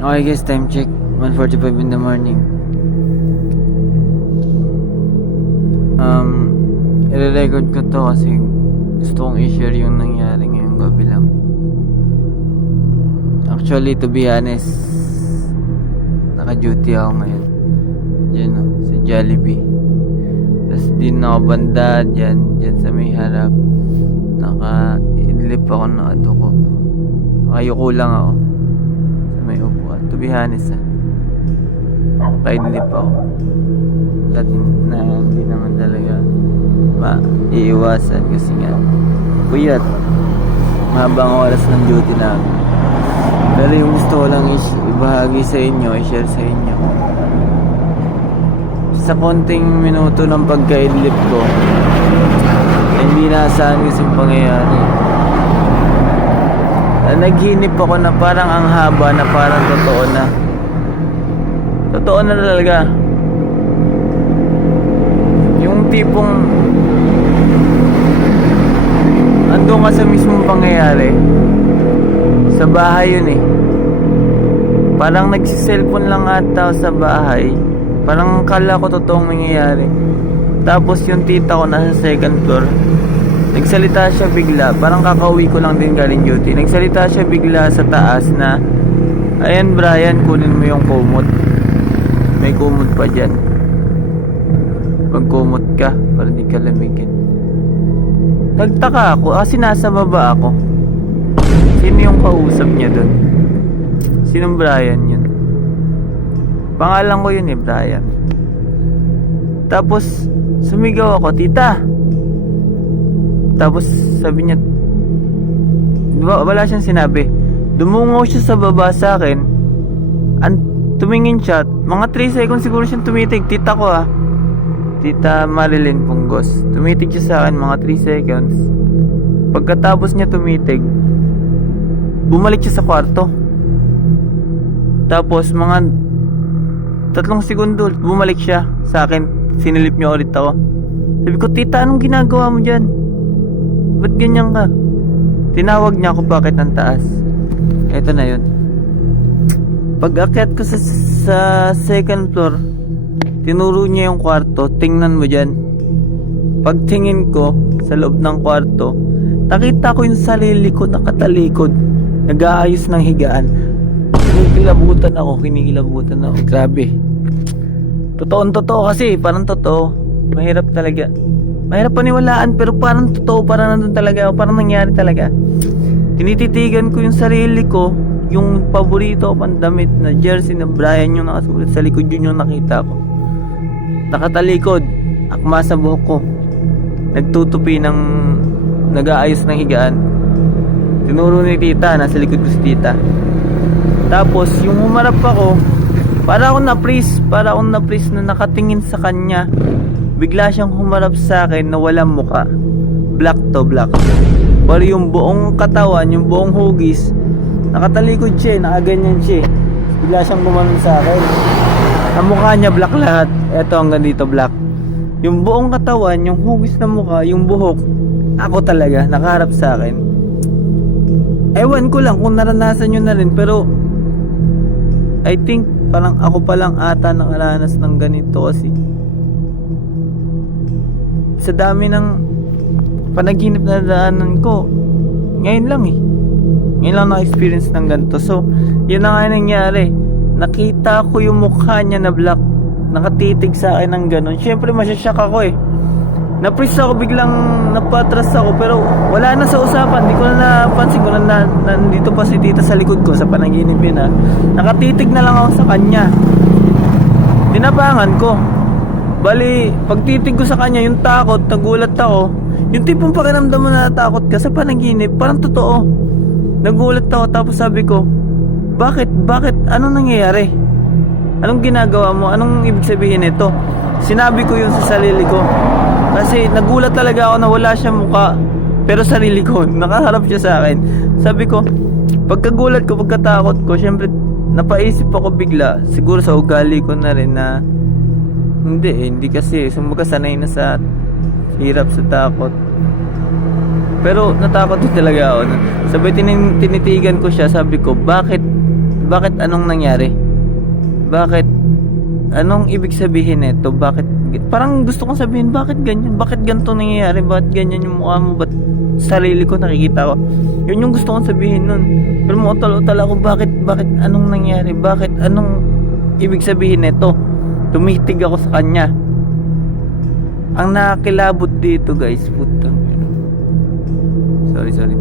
Okay guys, time check 1:45 in the morning. I-record ko to kasi gusto kong i-share yung nangyari ngayong gabi lang. Actually, to be honest, naka-duty ako ngayon. Diyan sa Jollibee. Tapos din ako banda dyan sa may harap. Naka-idlip ako ng ato ko. Nakayuko lang ako sa may upuan. To be honest, naka-idlip ako. Dati na hindi naman talaga iiwasan kasi nga puyat, mahabang oras ng duty namin. Pero yung gusto ko lang ibahagi sa inyo, i-share sa inyo, sa konting minuto ng pagka-idlip ko, hindi naasahan kasi yung pangyayari. Naghinip ako na parang ang haba, na parang totoo na talaga. Yung tipong andun ka sa mismong pangyayari, sa bahay yun eh. Parang nagsiselfon lang ata sa bahay, parang kala ko totoong nangyayari. Tapos yung tita ko nasa second floor, nagsalita siya bigla, parang kakauwi ko lang din galing duty. Nagsalita siya bigla sa taas na, "Ayan Brian, kunin mo yung kumot, may kumot pa dyan, magkumot ka para di ka lamigin." Nagtaka ako kasi nasa baba ako. Sino yung kausap niya dun? Sinong Brian yun? Pangalan ko yun eh, Brian. Tapos sumigaw ako, "Tita!" Tapos sabi niya, wala siyang sinabi. Dumungaw siya sa baba sa akin. Tumingin siya, mga 3 seconds siguro siyang tumitig. Tita ko Tita Marilyn Punggos. Tumitig siya sa akin mga 3 seconds. Pagkatapos niya tumitig, bumalik siya sa kwarto. Tapos mga 3 segundo, bumalik siya sa akin. Sinilip niya ulit ako. Sabi ko, "Tita, anong ginagawa mo dyan? Ba't ganyan ka?" Tinawag niya ako, bakit ang taas. Eto na yun. Pag-akyat ko sa second floor, tinuro niya yung kwarto. "Tingnan mo dyan." Pagtingin ko sa loob ng kwarto, nakita ko yung sarili ko nakatalikod, nag-aayos ng higaan. Kinikilabutan ako. Grabe. Totoo kasi, parang totoo. Mahirap talaga. Mahirap paniwalaan, pero parang totoo, parang nandun talaga, parang nangyari talaga. Tinititigan ko yung sarili ko, yung paborito ko pang damit na jersey na Brian yung nakasulat sa likod, yun yung nakita ko. Nakatalikod, akma sa buhok ko, nagtutupi ng nag-aayos ng higaan. Tinuro ni tita, nasa likod ko si tita. Tapos yung humarap ako, para akong na-freeze na nakatingin sa kanya. Bigla siyang humarap sa akin na walang muka, black. Pero yung buong katawan, yung buong hugis, nakatalikod siya, nakaganyan siya. Bigla siyang gumanon sa akin. Ang mukha niya black lahat. Eto hanggang dito black. Yung buong katawan, yung hugis ng mukha, yung buhok, ako talaga, nakaharap sa akin. Ewan ko lang kung naranasan nyo na rin, pero I think parang ako pa lang ata nakaranas ng ganito kasi sa dami ng panaginip na daanan ko, ngayon lang na-experience ng ganito. So yun na nga nangyari. Nakita ko yung mukha niya na black, nakatitig sa akin ng ganun. Syempre masyashock ako eh. Na-freeze ako, biglang napatras ako, pero wala na sa usapan. Di ko na napansin ko na nandito pa si tita sa likod ko sa panaginip yun. Nakatitig na lang ako sa kanya. Tinapangan ko. Bali, pagtitig ko sa kanya, yung takot, nagulat ako. Yung tipong pakiramdam mo na natakot ka sa panaginip, parang totoo. Nagulat ako, tapos sabi ko, Bakit? Anong nangyayari? Anong ginagawa mo? Anong ibig sabihin nito? Sinabi ko yun sa sarili ko. Kasi nagulat talaga ako na wala siyang mukha, pero sarili ko, nakaharap siya sa akin. Sabi ko, pagkagulat ko, pagkatakot ko, syempre napaisip ako bigla. Siguro sa ugali ko na rin na hindi kasi sumbaga sanay na sa hirap, sa takot. Pero natakot din talaga ako. Sabi tinitigan ko siya, sabi ko, bakit Bakit anong nangyari? Bakit? Anong ibig sabihin nito? Bakit? Parang gusto kong sabihin, bakit ganyan? Bakit ganito nangyayari? Bakit ganyan yung mukha mo? Ba't sarili ko nakikita ko? Yun yung gusto kong sabihin nun. Pero mutal-utal ako, bakit? Anong nangyari? Bakit? Anong ibig sabihin nito? Tumitig ako sa kanya. Ang nakakilabot dito, guys, putang. Sorry.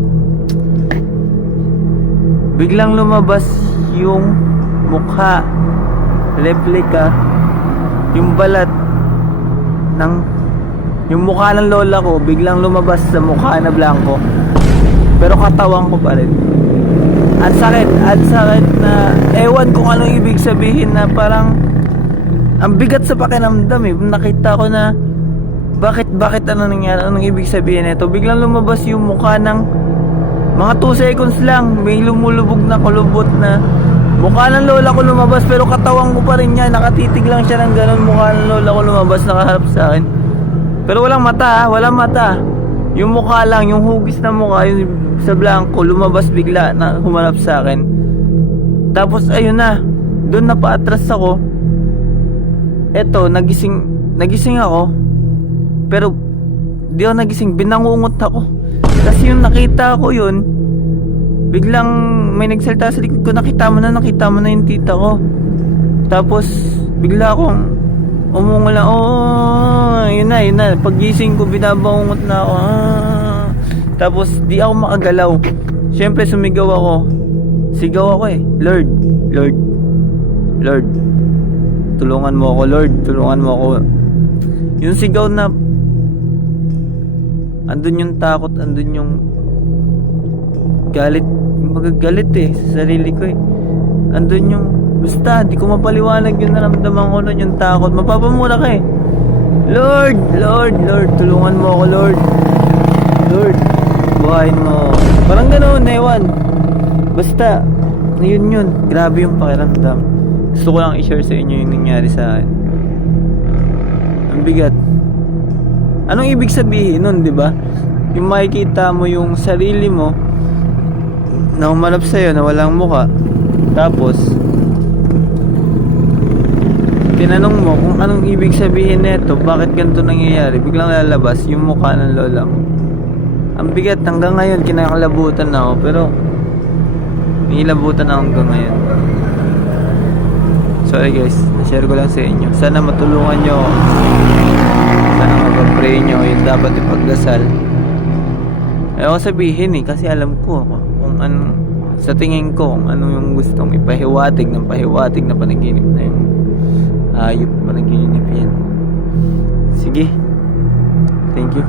Biglang lumabas yung mukha, replika, yung balat ng yung mukha ng lola ko, biglang lumabas sa mukha na blanco, pero katawan ko pa rin. Ang sakit na ewan kung anong ibig sabihin, na parang ang bigat sa pakiramdam eh. Nakita ko na bakit ano nangyari, anong ibig sabihin nito. Biglang lumabas yung mukha ng mga 2 seconds lang, may lumulubog na kulubot na mukha ng lola ko lumabas, pero katawan ko pa rin niya. Nakatitig lang siya ng ganun. Mukha ng lola ko lumabas, nakaharap sa akin. Pero walang mata. Yung mukha lang, yung hugis na mukha, yung sa blanco, lumabas bigla na humarap sa akin. Tapos ayun na, doon na paatras ako. Eto, nagising ako. Pero di ako nagising, binangungot ako. Kasi yung nakita ko yun, biglang may nagsalita sa likod ko, nakita mo na yung tita ko. Tapos bigla akong umungula, yun na. Paggising ko, binabangungot na ako. Tapos di ako makagalaw. Siyempre sumigaw ako. Sigaw ako eh, Lord, tulungan mo ako, Lord, tulungan mo ako. Yung sigaw na, andun yung takot, andun yung galit, magagalit eh sa sarili ko eh. Andun yung, basta di ko mapaliwanag yung naramdaman ko nun, yung takot. Mapapamura ka eh. Lord, tulungan mo ako, Lord, buhayin mo. Parang ganoon, ewan. Basta yun, grabe yung pakiramdam. Gusto ko lang i-share sa inyo yung nangyari sa akin. Ang bigat. Anong ibig sabihin nun, di ba? Yung makikita mo yung sarili mo na umarap sa'yo na walang mukha, tapos tinanong mo kung anong ibig sabihin nito, bakit ganito nangyayari, biglang lalabas yung mukha ng lola mo. Ang bigat. Hanggang ngayon kinakalabutan na ako, pero nilabutan na hanggang ngayon. Sorry guys, na-share ko lang sa inyo. Sana matulungan nyo ako. Sana mag-pray nyo yung dapat ipagdasal. Ayaw ko sabihin eh, kasi alam ko kung ano, sa tingin ko kung ano yung gustong ipahiwatig na panaginip na yung ayop panaginip yan. Sige, thank you.